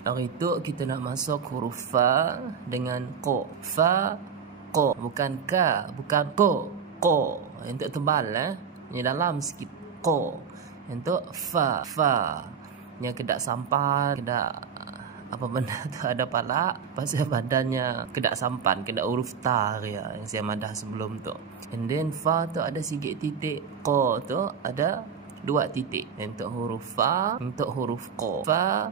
Hari tu kita nak masuk huruf fa dengan ko. Fa, ko. Bukan ka, bukan ko. Ko. Untuk tebal Yang dalam sikit. Ko. Untuk fa, fa. Yang kedak sampan, kedak apa benda tu ada palak. Pasal badannya kedak sampan, kedak huruf ta ya, yang saya madah sebelum tu. And then fa tu ada sikit titik. Ko tu ada 2 titik. Untuk huruf fa, untuk huruf ko. Fa,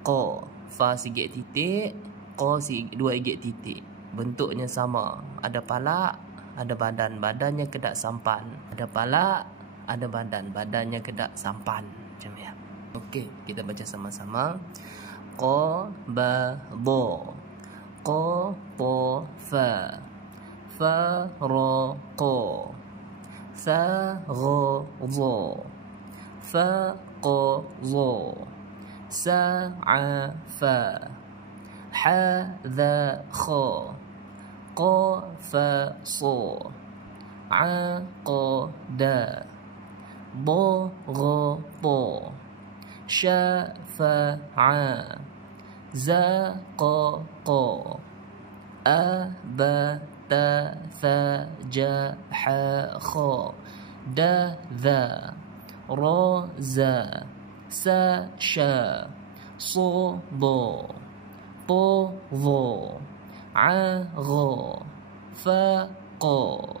ko. Fa sikit titik, ko 2 sikit titik. Bentuknya sama. Ada palak, ada badan. Badannya kedak sampan. Ada palak, ada badan. Badannya kedak sampan. Macam ya. Okey, kita baca sama-sama. Qa, ba, bo. Qa, po, fa. Fa, ro, ko. Fa, ro, zo. Fa, ko, zo. Sa'a, fa. Ha, dha, kho. Qa, fa, so. A, ko, da. Bo, go, po. Sha, fa, a. Za, ko, ko. A, ba, ta, tha, ja, ha, kho. Da, dha. Ro, za. Sa, sha. So, bo. Po, vo. A, go. Fa, ko.